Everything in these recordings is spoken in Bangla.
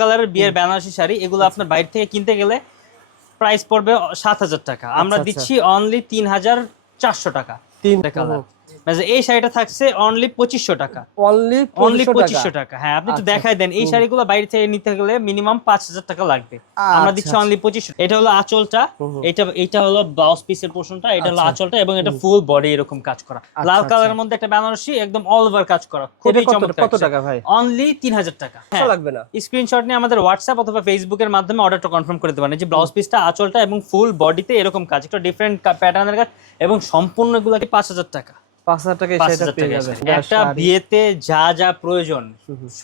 কালারের বিয়ের বেনারসি শাড়ি এগুলো আপনার বাইরে থেকে কিনতে গেলে প্রাইস পড়বে সাত হাজার টাকা। আমরা আচ্ছা। দিচ্ছি অনলি তিন হাজার চারশো টাকা। তিন কালার। এই শাড়িটা থাকছে অনলি পঁচিশশো টাকা। অনলি অনলি পঁচিশশো টাকা। হ্যাঁ আপনি একটু আচ্ছা। দেখাই দেন এই শাড়িগুলো বাইরে থেকে নিতে গেলে মিনিমাম পাঁচ হাজার টাকা লাগবে। আমরা আচ্ছা, দিচ্ছি আচ্ছা। অনলি পঁচিশশো। এটা হলো আঁচলটা। এটা এটা হলো ব্লাউজ পিসের পোর্শনটা এটা হলো আচ্ছা। আঁচলটা এবং এটা ফুল বডি এরকম কাজ করা। আচ্ছা, লাল আচ্ছা। কালারের মধ্যে একটা বেনারসি একদম অল ওভার কাজ করা। খুবই চমৎকার কত টাকা ভাই? অনলি তিন হাজার টাকা। কত লাগবে না? স্ক্রিনশট নিয়ে আমাদের হোয়াটসঅ্যাপ অথবা ফেসবুকের মাধ্যমে অর্ডারটা কনফার্ম করে পারেন যে ব্লাউজ পিসটা আঁচলটা এবং ফুল বডিতে এরকম কাজ। একটা ডিফারেন্ট প্যাটার্নের কাজ এবং সম্পূর্ণ এগুলোকে পাঁচ হাজার টাকা। পাঁচ হাজার টাকা একটা বিয়েতে যা যা প্রয়োজন।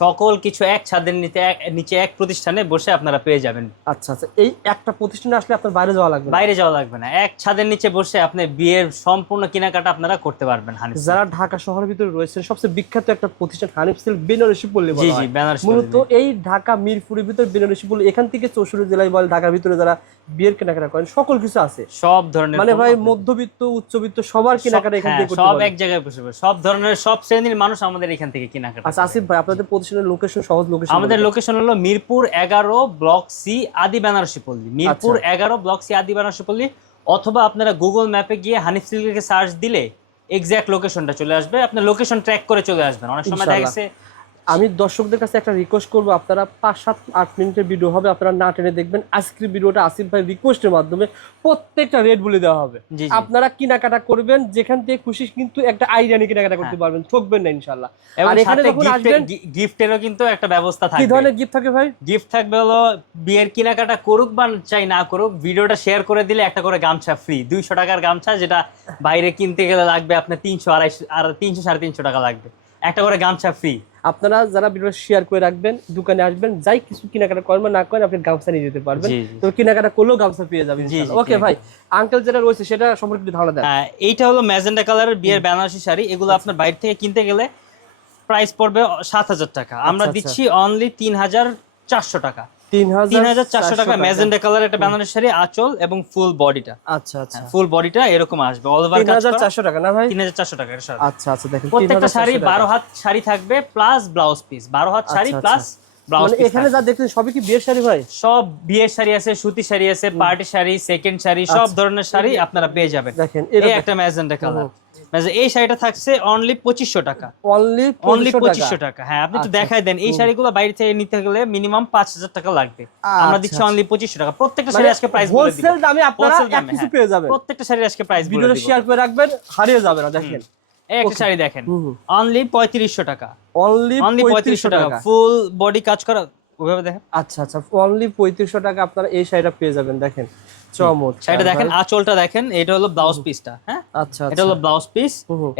সকল কিছু এক ছাদের নিচে এক নিচে এক প্রতিষ্ঠানে বসে আপনারা পেয়ে যাবেন। আচ্ছা আচ্ছা এই একটা প্রতিষ্ঠানে আসলে আপনার বাইরে যাওয়া লাগবে না। বাইরে যাওয়া লাগবে না। এক ছাদের নিচে বসে আপনি বিয়ের সম্পূর্ণ কেনাকাটা আপনারা করতে পারবেন হানিফ যারা ঢাকা শহরের ভিতরে রয়েছেন সবচেয়ে বিখ্যাত একটা প্রতিষ্ঠান হানিফ সিল্ক বেনারসি পল্লী জি জি বেনারসি মূলত এই ঢাকা মিরপুরের ভিতরে বেনারসি পল্লী এখান থেকে চৌষট্টি জেলায় বলে ঢাকার ভিতরে যারা বিয়ের কেনাকাটা করেন সকল কিছু আছে। সব ধরনের মানে ভাই মধ্যবিত্ত উচ্চবিত্ত সবার কেনাকাটা এখান হ্যাঁ, থেকে সব এক জায়গায় বসে। সব ধরনের সব শ্রেণির মানুষ আমাদের এখান থেকে কেনাকাটা আচ্ছা আসিফ ভাই আপনাদের প্রতিষ্ঠানের লোকেশন সহজ লোকেশন আমাদের লোকেশন হলো মিরপুর এগারো ব্লক সি আদি বেনারসি পল্লী। মিরপুর আচ্ছা। এগারো ব্লক সি আদি বেনারসি পল্লী। অথবা আপনারা গুগল ম্যাপে গিয়ে হানিফ সিল্কে সার্চ দিলে এক্সাক্ট লোকেশনটা চলে আসবে। আপনার লোকেশন ট্র্যাক করে চলে আসবেন। অনেক সময় দেখা। গেছে আমি দর্শকদের কাছে একটা রিকোয়েস্ট করব আপনারা পাঁচ সাত আট মিনিটের ভিডিও হবে আপনারা না টেনে দেখবেন। আজকের ভিডিওটা আসিফ ভাই রিকোয়েস্টের মাধ্যমে প্রত্যেকটা রেট বলে দেওয়া হবে। আপনারা কেনাকাটা করবেন যেখান থেকে খুশি কিন্তু একটা আইডিয়া নিয়ে কেনাকাটা করতে হ্যাঁ। পারবেন ঠকবেন না ইনশাল্লাহ আর এখানে যখন আসবেন গিফটেরও কিন্তু একটা ব্যবস্থা কি থাকবে। ধরনের গিফট থাকে ভাই? গিফট থাকবে হলো বিয়ের কেনাকাটা করুক বা চাই না করুক ভিডিওটা শেয়ার করে দিলে একটা করে গামছা ফ্রি দুইশো টাকার গামছা যেটা বাইরে কিনতে গেলে লাগবে আপনার তিনশো আড়াইশো আর তিনশো সাড়ে তিনশো টাকা লাগবে। একটা করে গামছা ফ্রি আপনারা যারা ভিডিও শেয়ার করে রাখবেন দোকানে আসবেন যাই কিছু কেনাকাটা করেন না করেন আপনি গামছা নিয়ে যেতে পারবেন। তো কেনাকাটা করলেও গামছা পেয়ে যাবেন ওকে ভাই আঙ্কেল যেটা রয়েছে সেটা সম্পর্কে একটু ধারণা দেন। এইটা হলো ম্যাজেন্ডা কালারের বিয়ের বেনারসি শাড়ি। এগুলো আচ্ছা। আপনার বাইরে থেকে কিনতে গেলে প্রাইস পড়বে সাত হাজার টাকা। আমরা আচ্ছা, দিচ্ছি অনলি তিন হাজার চারশো টাকা। তিন হাজার তিন হাজার চারশো টাকা। ম্যাজেন্ডা কালার একটা বেনারসি শাড়ি আঁচল এবং ফুল বডিটা। আচ্ছা আচ্ছা। ফুল বডিটা এরকম আসবে অল ওভার টাকা না ভাই? টাকা আচ্ছা আচ্ছা দেখেন প্রত্যেকটা শাড়ি টাকা। বারো হাত শাড়ি থাকবে প্লাস ব্লাউজ পিস বারো হাত শাড়ি প্লাস মানে এখানে যা দেখছেন সবই কি বিয়ের শাড়ি ভাই? সব বিয়ের শাড়ি আছে সুতি শাড়ি আছে পার্টি শাড়ি সেকেন্ড শাড়ি সব ধরনের শাড়ি আপনারা পেয়ে যাবেন। দেখেন এই একটা ম্যাজেন্ডা কালার। এই শাড়িটা থাকছে অনলি পঁচিশশো টাকা। অনলি অনলি পঁচিশশো টাকা? হ্যাঁ আপনি একটু আচ্ছা। দেখাই দেন এই শাড়িগুলো বাইরে থেকে নিতে গেলে মিনিমাম পাঁচ হাজার টাকা লাগবে। আমরা আচ্ছা, দিচ্ছি আচ্ছা। অনলি পঁচিশশো টাকা। প্রত্যেকটা শাড়ি আজকে প্রাইস হোলসেল দামে আপনারা এক কিছু হ্যাঁ। পেয়ে যাবেন। প্রত্যেকটা শাড়ি আজকে প্রাইস ভিডিওটা শেয়ার করে রাখবেন হারিয়ে যাবে না দেখেন। এই একটা শাড়ি দেখেন। অনলি পঁয়ত্রিশশো টাকা। অনলি অনলি পঁয়ত্রিশশো টাকা। ফুল বডি কাজ করা ওইভাবে দেখেন। আচ্ছা আচ্ছা। অনলি পঁয়ত্রিশশো টাকা আপনারা এই শাড়িটা পেয়ে যাবেন দেখেন। চমৎকার শাড়িটা দেখেন আঁচলটা দেখেন এটা হলো ব্লাউজ পিসটা হ্যাঁ? আচ্ছা এটা আচ্ছা। হলো ব্লাউজ পিস।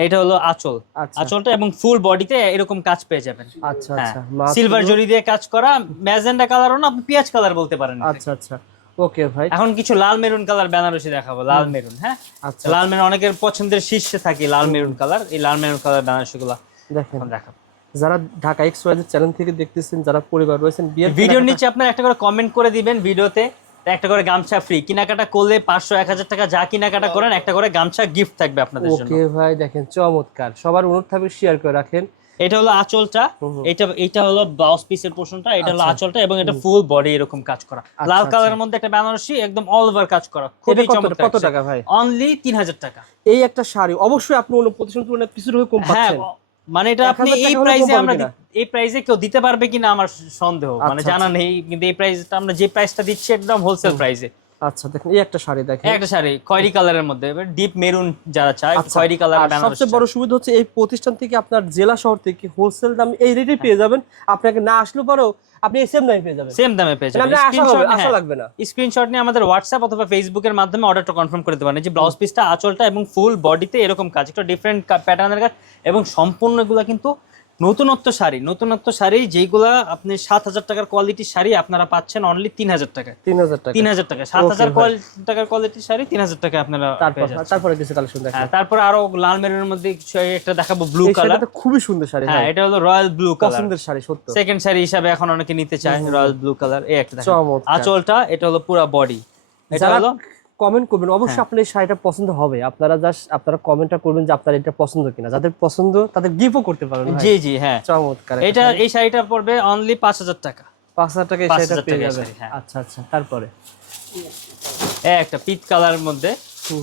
এটা হলো আঁচল। আচ্ছা। আঁচলটা এবং ফুল বডিতে এরকম কাজ পেয়ে যাবেন। আচ্ছা হ্যাঁ। আচ্ছা। সিলভার জরি দিয়ে কাজ করা ম্যাজেন্ডা কালারও না আপনি পেঁয়াজ কালার বলতে পারেন আচ্ছা আচ্ছা। ওকে ভাই। এখন কিছু লাল মেরুন কালার বেনারসি দেখাবো লাল মেরুন হ্যাঁ? আচ্ছা। লাল মেরুন অনেকের পছন্দের শীর্ষে থাকে লাল মেরুন কালার এই লাল মেরুন কালার বেনারসি গুলা দেখেন দেখাবো। যারা ঢাকা এক্স ওয়াইজের চ্যানেল থেকে দেখতেছেন যারা পরিবার রয়েছেন ভিডিওর নিচে আপনার একটা করে কমেন্ট করে দিবেন ভিডিওতে। একটা করে গামছা ফ্রি কেনাকাটা করলে পাঁচশো এক হাজার টাকা যা কেনাকাটা করেন একটা করে গামছা গিফট থাকবে আপনাদের জন্য। ওকে ভাই দেখেন চমৎকার। সবার অনুরোধ থাকবে শেয়ার করে রাখেন। এটা হলো আঁচলটা। এটা এটা হলো ব্লাউজ পিসের পোর্শনটা এটা হলো আচ্ছা। আঁচলটা এবং এটা ফুল বডি এরকম কাজ করা। লাল আচ্ছা। কালারের মধ্যে একটা বেনারসি একদম অল ওভার কাজ করা। খুবই চমৎকার কত টাকা ভাই? অনলি তিন হাজার টাকা। এই একটা শাড়ি। অবশ্যই আপনি অন্য প্রতিষ্ঠান তুলনায় কিছু রকম কম হ্যাঁ পাচ্ছেন। মানে এটা আপনি এই প্রাইসে আমরা এই প্রাইসে কেউ দিতে পারবে কিনা আমার সন্দেহ। মানে আচ্ছা, জানা নেই কিন্তু এই প্রাইসটা আমরা যে প্রাইসটা দিচ্ছি একদম হোলসেল প্রাইসে আচ্ছা দেখেন এই একটা শাড়ি দেখেন। একটা শাড়ি খয়েরি কালারের মধ্যে ডিপ মেরুন যারা চায় আচ্ছা, খয়েরি কালার সবচেয়ে বড় সুবিধা হচ্ছে এই প্রতিষ্ঠান থেকে আপনার জেলা শহর থেকে হোলসেল দাম এই রেটে পেয়ে যাবেন। আপনাকে না আসলেও পরেও আপনি এই সেম দামে পেয়ে যাবেন। সেম দামে পেয়ে মানে যাবেন। আপনার আশা আশা লাগবে না। স্ক্রিনশট নিয়ে আমাদের হোয়াটসঅ্যাপ অথবা ফেসবুকের মাধ্যমে অর্ডারটা কনফার্ম করে দিতে পারেন। যে ব্লাউজ পিসটা আঁচলটা এবং ফুল বডিতে এরকম কাজ একটা ডিফারেন্ট প্যাটার্নের কাজ এবং সম্পূর্ণ এগুলো কিন্তু নতুনত্ব শাড়ি। নতুনত্ব শাড়ি যেগুলা আপনি সাত হাজার টাকার কোয়ালিটির শাড়ি আপনারা পাচ্ছেন অনলি তিন হাজার টাকায়। তিন হাজার টাকা। তিন হাজার টাকা। সাত হাজার। টাকার কোয়ালিটির শাড়ি তিন হাজার টাকা আপনারা তারপর কিছু কালেকশন দেখেন হ্যাঁ তারপরে আরও লাল মেরুনের মধ্যে কিছু একটা দেখাবো ব্লু কালার খুবই সুন্দর শাড়ি হ্যাঁ এটা হলো রয়্যাল ব্লু কালার পছন্দের শাড়ি সত্য। সেকেন্ড শাড়ি হিসাবে এখন অনেকে নিতে চায় রয়্যাল ব্লু কালার এই একটা দেখেন। আঁচলটা এটা হলো পুরো বডি এটা হলো কমেন্ট করবেন। অবশ্যই হ্যাঁ। আপনার এই শাড়িটা পছন্দ হবে। আপনারা জাস্ট আপনারা কমেন্টটা করবেন যে আপনার এটা পছন্দ কিনা। যাদের পছন্দ তাদের গিফটও করতে পারবেন জি জি হ্যাঁ। চমৎকার এটা এই শাড়িটা পড়বে অনলি পাঁচ হাজার টাকা। পাঁচ হাজার টাকা এই শাড়িটা পেয়ে যাবে হ্যাঁ। আচ্ছা আচ্ছা তারপরে? একটা পিচ কালারের মধ্যে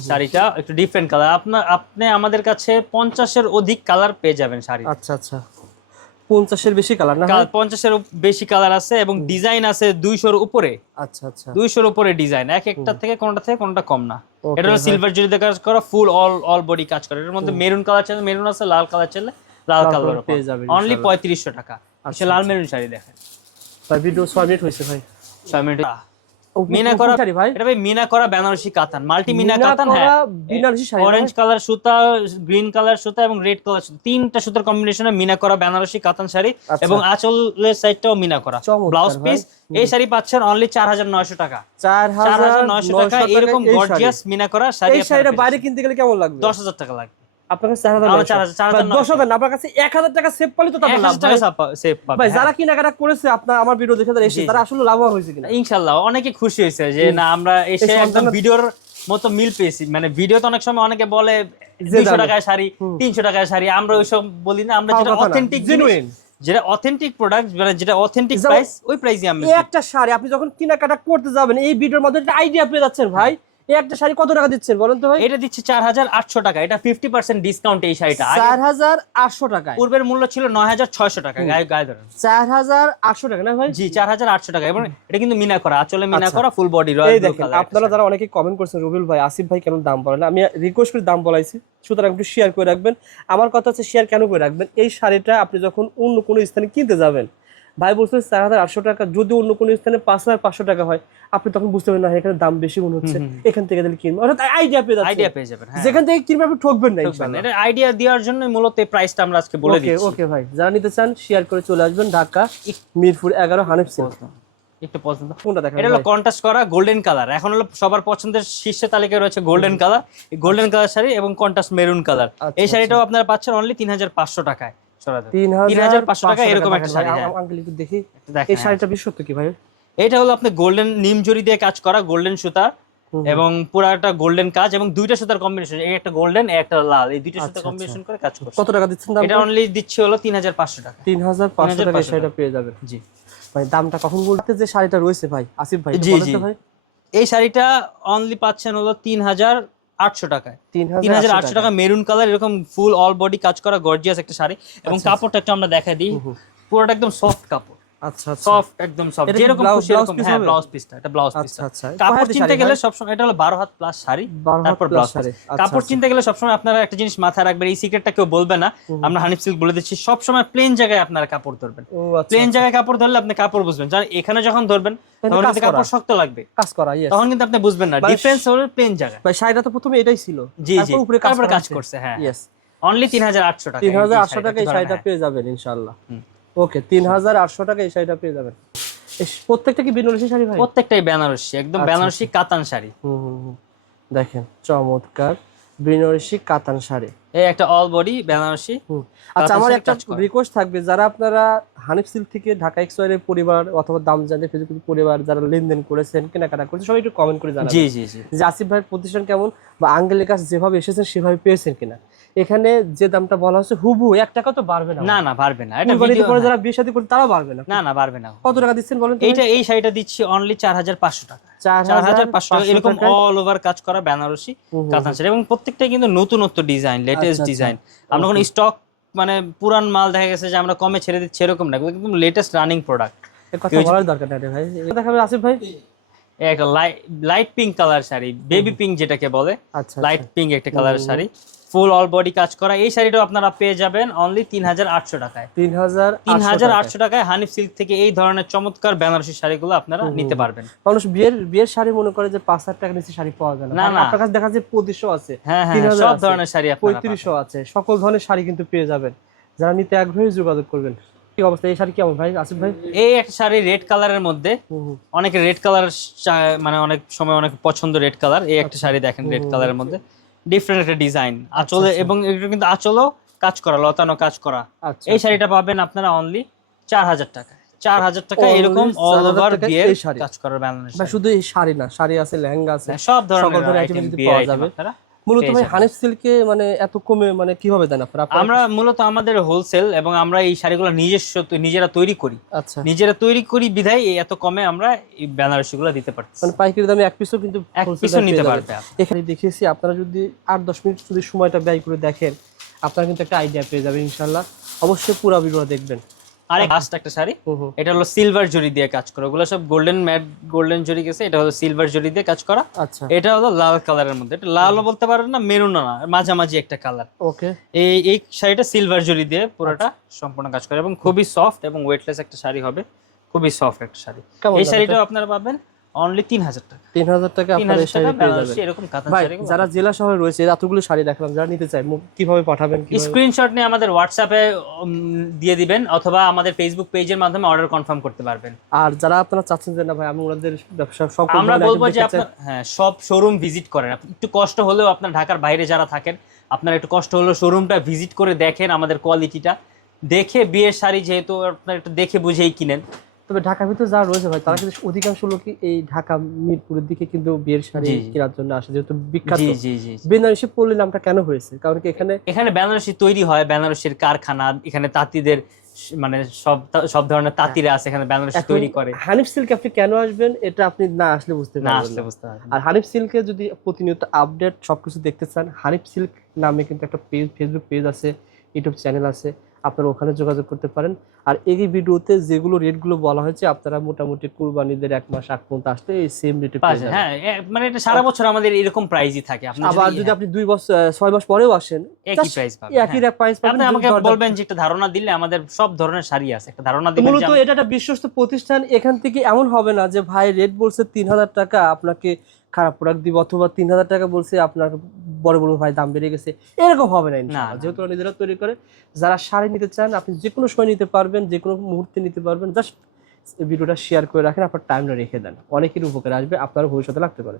শাড়িটা একটু ডিফারেন্ট কালার আপনার আপনি আমাদের কাছে পঞ্চাশের অধিক কালার পেয়ে যাবেন শাড়ি। আচ্ছা আচ্ছা। পঞ্চাশের বেশি কালার না পঞ্চাশের বেশি কালার আছে এবং ডিজাইন আছে দুইশোর উপরে। আচ্ছা আচ্ছা। দুইশোর উপরে ডিজাইন এক একটা থেকে কোনটা থেকে কোনটা কম না। এটা হলো সিলভার জুড়িতে কাজ করা ফুল অল অল বডি কাজ করে। এর মধ্যে মেরুন কালার চাইলে মেরুন আছে লাল কালার চাইলে লাল কালার পেয়ে যাবেন অনলি পঁয়ত্রিশশো টাকা। আচ্ছা, লাল মেরুন শাড়ি দেখেন। ভিডিও ছয় মিনিট হয়েছে ভাই। ছয় মিনিট মিনা করা ভাই। এটা ভাই মিনা করা বেনারসি কাতান মাল্টি মিনা মিনা কাতান হ্যাঁ। বেনারসি শাড়ি অরেঞ্জ কালার সুতা গ্রিন কালার সুতা এবং রেড কালার সুতা। তিনটা সুতার কম্বিনেশনে মিনা করা বেনারসি কাতান শাড়ি আচ্ছা। এবং আঁচলের সাইডটাও মিনা করা। ব্লাউজ পিস এই শাড়ি পাচ্ছেন অনলি টাকা। চার চার হাজার হাজার নয়শো টাকা এরকম গর্জিয়াস মিনা করা শাড়ি এই শাড়িটা বাইরে কিনতে গেলে কেমন লাগবে? দশ হাজার টাকা লাগবে। আপনার কাছে না আপনার কাছে টাকা সেভ তো ভাই। হ্যাঁ। যারা কেনাকাটা করেছে আপনার আমার ভিডিও দেখে তারা এসে জি, জি। তারা আসলে লাভবান হয়েছে কিনা। ইনশাল্লাহ অনেকে খুশি হয়েছে যে না আমরা এসে একদম ভিডিওর মতো মিল পেয়েছি। মানে অনেক সময় অনেকে বলে দুইশো টাকায় শাড়ি তিনশো টাকায় শাড়ি আমরা ওইসব বলি না আমরা যেটা অথেন্টিক genuine। যেটা অথেন্টিক প্রোডাক্ট মানে যেটা অথেন্টিক প্রাইস ওই প্রাইসই আমি একটা শাড়ি আপনি যখন কেনাকাটা করতে যাবেন এই ভিডিওর মধ্যে একটা আইডিয়া পেয়ে যাচ্ছেন ভাই। এই একটা শাড়ি কত টাকা দিচ্ছেন বলেন তো ভাই? এটা দিচ্ছে চার হাজার আটশো টাকা। এটা ফিফটি পার্সেন্ট ডিসকাউন্ট এই শাড়িটা। চার হাজার আটশো টাকায়? পূর্বের মূল্য ছিল নয় হাজার ছয়শো টাকা। গায়ে গায়ে ধরেন চার হাজার আটশো টাকা না ভাই? জি চার হাজার আটশো টাকা। এবং এটা কিন্তু মিনা করা আসলে মিনা আচ্ছা। করা ফুল বডি এই দেখেন আপনারা যারা অনেকে কমেন্ট করছেন রবিউল ভাই আসিফ ভাই কেন দাম বলেন? আমি রিকোয়েস্ট করে দাম বলাইছি সুতরাং একটু শেয়ার করে রাখবেন। আমার কথা হচ্ছে শেয়ার কেন করে রাখবেন? এই শাড়িটা আপনি যখন অন্য কোনো স্থানে কিনতে যাবেন ভাই বলছেন চার হাজার আটশো টাকা যদি অন্য কোনো স্থানে পাঁচ হাজার পাঁচশো টাকা হয়। আপনি তখন বুঝতে পারেন না এখানে দাম বেশি মনে হচ্ছে। এখান থেকে তাহলে কিনবো। অর্থাৎ আইডিয়া পেয়ে আইডিয়া পেয়ে যাবেন হ্যাঁ। যেখান থেকে কিনবে আপনি ঠকবেন না বুঝবেন। এটা আইডিয়া দেওয়ার জন্য মূলত এই প্রাইসটা আমরা আজকে বলে দিচ্ছি। ওকে ভাই। যারা নিতে চান শেয়ার করে চলে আসবেন ঢাকা মিরপুর এগারো হানিফ সিল্ক একটু পছন্দ কোনটা দেখেন এটা হলো কন্ট্রাস্ট করা গোল্ডেন কালার এখন হলো সবার পছন্দের শীর্ষ তালিকায় রয়েছে golden colour golden colour sari এবং কন্ট্রাস্ট মেরুন কালার আচ্ছা, এই শাড়িটাও আপনারা পাচ্ছেন অনলি তিন হাজার পাঁচশো টাকায়। তিন তিন হাজার পাঁচশো টাকা এরকম একটা শাড়ি ভাই। আম- আঙ্কেল একটু দেখি। এই। শাড়িটা বিশ্বত্ব কি ভাই? এটা হলো আপনি গোল্ডেন নিম জরি দিয়ে কাজ করা গোল্ডেন সুতা এবং পুরাটা গোল্ডেন কাজ এবং দুইটা সুতার কম্বিনেশন এই একটা গোল্ডেন একটা লাল এই দুইটা সুতার আচ্ছা, কম্বিনেশন করে কাজ করছে। কত টাকা দিচ্ছেন দাম এটা অনলি দিচ্ছে হলো তিন হাজার পাঁচশো টাকা। তিন হাজার পাঁচশো টাকা শাড়িটা পেয়ে যাবেন। জি। ভাই দামটা কখন বলতে যে শাড়িটা রয়েছে ভাই? আসিফ ভাই একটু জি, জি। ভাই। এই শাড়িটা অনলি পাচ্ছেন হলো তিন হাজার আটশো টাকায়। তিন হাজার আটশো টাকা মেরুন কালার এরকম ফুল অল বডি কাজ করা গর্জিয়াস একটা শাড়ি। এবং আচ্ছা, কাপড়টা একটু আমরা দেখা দিই। পুরোটা একদম সফট কাপড়। আচ্ছা আচ্ছা। সফট একদম সফট যেরকম খুশি এরকম হ্যাঁ ব্লাউজ পিসটা এটা ব্লাউজ আচ্ছা পিসটা আচ্ছা কাপড় চিনতে গেলে ভাই? সবসময় এটা হলো বারো হাত প্লাস শাড়ি তারপর ব্লাউজ কাপড়। চিনতে গেলে আপনারা একটা জিনিস মাথায় রাখবেন এই সিক্রেটটা কেউ বলবে না। আমরা হানিফ সিল্ক বলে দিচ্ছি প্লেন জায়গায় আপনারা কাপড় ধরবেন। প্লেন জায়গায় কাপড় ধরলে আপনি কাপড় বুঝবেন। এখানে যখন ধরবেন তখন কিন্তু কাপড় শক্ত লাগবে। কাজ করা তখন কিন্তু আপনি বুঝবেন না। ভাই, ডিফারেন্স হলো প্লেন জায়গায়। ভাই শাড়িটা তো প্রথমে এটাই ছিল। জি জি। উপরে কাজ। করছে হ্যাঁ অনলি তিন হাজার আটশো টাকা। তিন হাজার এই আটশো টাকা এই শাড়িটা হ্যাঁ। পেয়ে যাবেন। ওকে তিন হাজার আটশো টাকা এই শাড়িটা পেয়ে যাবেন। প্রত্যেকটা কি বেনারসি শাড়ি ভাই? প্রত্যেকটাই বেনারসি একদম আচ্ছা, বেনারসি কাতান শাড়ি। দেখেন চমৎকার। বেনারসি কাতান শাড়ি। এই একটা অল বডি বেনারসি। আচ্ছা আমার একটা রিকোয়েস্ট থাকবে যারা আপনারা হানিফ সিল্ক থেকে ঢাকা এক্সওয়ারের পরিবার অথবা দাম জানে ফেসবুক পরিবার যারা লেনদেন করেছেন কেনাকাটা করেছেন সবাই একটু কমেন্ট করে জানাবেন। জি জি জি। আসিফ ভাইয়ের প্রতিষ্ঠান কেমন? বা আঙ্গেলের কাছে যেভাবে এসেছেন সেভাবে পেয়েছেন কিনা? এখানে যে দামটা বলা হচ্ছে হুবু এক টাকা তো বাড়বে না। না না পারবে না। এটা ভিডিও পরে যারা বিয়ে শাদী করে তারা বাড়বে না। না না পারবে না। কত টাকা দিচ্ছেন বলেন তো? এইটা এই শাড়িটা দিচ্ছি অনলি চার হাজার পাঁচশো টাকা। এরকম অল ওভার কাজ করা বেনারসি কাতান শাড়ি এবং প্রত্যেকটাই কিন্তু নতুনত্ব ডিজাইন লেটেস্ট আচ্ছা, ডিজাইন আমরা কোনো স্টক মানে পুরান মাল দেখা গেছে যে আমরা কমে ছেড়ে দিচ্ছি এরকম না। একদম লেটেস্ট রানিং প্রোডাক্ট কথা বলার দরকার নাই ভাই। এটা দেখাবে আসিফ ভাই? একটা light pink colour sari baby pink যেটাকে বলে আচ্ছা লাইট পিঙ্ক একটা colour sari. Full all body কাজ করা এই শাড়িটাও আপনারা পেয়ে যাবেন অনলি তিন হাজার আটশো টাকায়। তিন হাজার তিন হাজার আটশো টাকায়। হানিফ সিল্ক থেকে এই ধরনের চমৎকার বেনারসি শাড়িগুলো আপনারা নিতে পারবেন। মানুষ বিয়ের বিয়ের শাড়ি মনে করে যে পাঁচ হাজার টাকা নিচে শাড়ি পাওয়া যায় না। না, আপনার কাছে দেখা যায় পঁচিশশো আছে হ্যাঁ হ্যাঁ সব ধরনের শাড়ি পঁয়ত্রিশশো আছে সকল ধরনের শাড়ি কিন্তু পেয়ে যাবেন। যারা নিতে আগ্রহী যোগাযোগ করবেন। কি অবস্থা? এই শাড়ি কেমন ভাই? আসিফ ভাই? এই একটা শাড়ি রেড কালারের মধ্যে। অনেকে রেড কালার মানে অনেক সময় অনেক পছন্দ রেড কালার এই আচ্ছা। একটা শাড়ি দেখেন রেড কালারের মধ্যে। ডিফারেন্ট একটা ডিজাইন আঁচলে এবং এটা কিন্তু আঁচলও কাজ করা লতানো কাজ করা। আচ্ছা এই শাড়িটা পাবেন আপনারা অনলি চার হাজার টাকা চার হাজার টাকা এরকম অল ওভার বিয়ের কাজ করার ব্যালেন্স শুধু শাড়ি না শাড়ি আছে লেহেঙ্গা আছে সব ধরনের বিয়ের পাওয়া যাবে। মূলত ভাই। হানিফ সিল্কে মানে এত কমে মানে কীভাবে দেন আপনারা? আমরা মূলত আমাদের হোলসেল এবং আমরা এই শাড়িগুলো নিজস্ব নিজেরা তৈরি করি। আচ্ছা। নিজেরা তৈরি করি বিধায় এত কমে আমরা এই বেনারসিগুলো দিতে পারছি মানে পাইকারি দামে এক পিসও কিন্তু এক পিসও নিতে পারবে। এখানে দেখিয়েছি আপনারা যদি আট দশ মিনিট যদি সময়টা ব্যয় করে দেখেন আপনারা কিন্তু একটা আইডিয়া পেয়ে যাবেন ইনশাল্লাহ অবশ্যই পুরো ভিডিও দেখবেন। আরেক লাস্ট একটা শাড়ি। এটা হলো সিলভার জরি দিয়ে কাজ করা। ওগুলো সব গোল্ডেন ম্যাট গোল্ডেন জরি গেছে এটা হলো সিলভার জরি দিয়ে কাজ করা। আচ্ছা। এটা হলো লাল কালারের মধ্যে। এটা লালও বলতে পারেন না মেরুন না মাঝামাঝি একটা কালার ওকে। এই এই শাড়িটা সিলভার জরি দিয়ে পুরোটা সম্পূর্ণ কাজ করে। এবং খুবই সফট এবং ওয়েটলেস একটা শাড়ি হবে। খুবই সফট একটা শাড়ি। এই শাড়িটাও আপনারা পাবেন অনলি তিন হাজার টাকা। তিন হাজার টাকা তিন আপনারা এই শাড়ি পেয়ে যাবেন। এরকম কাতান শাড়ি যারা জেলা শহরে রয়েছে এতগুলো শাড়ি দেখালাম যারা নিতে চায় কীভাবে পাঠাবেন স্ক্রিনশট নিয়ে আমাদের হোয়াটসঅ্যাপে দিয়ে দিবেন অথবা আমাদের ফেসবুক পেজের মাধ্যমে অর্ডার কনফার্ম করতে পারবেন। আর যারা আপনারা চাচ্ছেন যে না ভাই আমি ওনাদের ব্যবসা সব আমরা বলব যে আপনার হ্যাঁ সব শোরুম ভিজিট করেন। একটু কষ্ট হলেও আপনার ঢাকার বাইরে যারা থাকেন আপনার একটু কষ্ট হলেও শোরুমটা ভিজিট করে দেখেন আমাদের কোয়ালিটিটা দেখে বিয়ের শাড়ি যেহেতু আপনার একটু দেখে বুঝেই কিনেন। তবে ঢাকার ভিতরে যারা রয়েছে ভাই তারা কিন্তু অধিকাংশ লোকই এই ঢাকা মিরপুরের দিকে কিন্তু বিয়ের শাড়ি। কেনার জন্য আসে যেহেতু বিখ্যাত। বেনারসি পল্লী নামটা কেন হয়েছে? কারণ কি এখানে এখানে বেনারসি তৈরি হয় বেনারসির কারখানা এখানে তাঁতিদের মানে সব সব ধরনের তাঁতিরা আছে এখানে বেনারসি তৈরি করে। হানিফ সিল্কে আপনি কেন আসবেন? এটা আপনি না আসলে বুঝতে না পারবেন আসলে বুঝতে পারবেন আর হানিফ সিল্কে যদি প্রতিনিয়ত আপডেট সবকিছু দেখতে চান হানিফ সিল্ক নামে কিন্তু একটা পেজ ফেসবুক পেজ আছে ইউটিউব চ্যানেল আছে আপনারা ওখানে যোগাযোগ করতে পারেন। আর এই ভিডিওতে যেগুলো রেটগুলো বলা হয়েছে আপনারা মোটামুটি কুরবানিদের এক মাস আগ পর্যন্ত আসলে এই সেম রেটে। যাবেন। হ্যাঁ মানে এটা সারা বছর আমাদের এরকম প্রাইসই থাকে আপনি আবার যদি আপনি দুই বছর ছয় মাস পরেও আসেন একই প্রাইস পাবেন একই হ্যাঁ। প্রাইস পাবেন আপনি আমাকে বলবেন যে একটা ধারণা দিলে আমাদের সব ধরনের শাড়ি আছে একটা ধারণা দিবেন মূলত এটা একটা বিশ্বস্ত প্রতিষ্ঠান এখান থেকে এমন হবে না যে ভাই রেট বলছে তিন হাজার টাকা আপনাকে খারাপ প্রোডাক্ট দিব অথবা তিন হাজার টাকা বলছে আপনার বড় বড় ভাই দাম বেড়ে গেছে এরকম হবে না। যেহেতু নিজেরা তৈরি করে যারা শাড়ি নিতে চান আপনি যে কোনো সময় নিতে পারবেন, যে কোনো মুহূর্তে নিতে পারবেন। জাস্ট ভিডিওটা শেয়ার করে রাখেন, আপনার টাইমটা রেখে দেন। অনেকের উপকারে আসবে, আপনারও ভবিষ্যতে লাগতে পারে।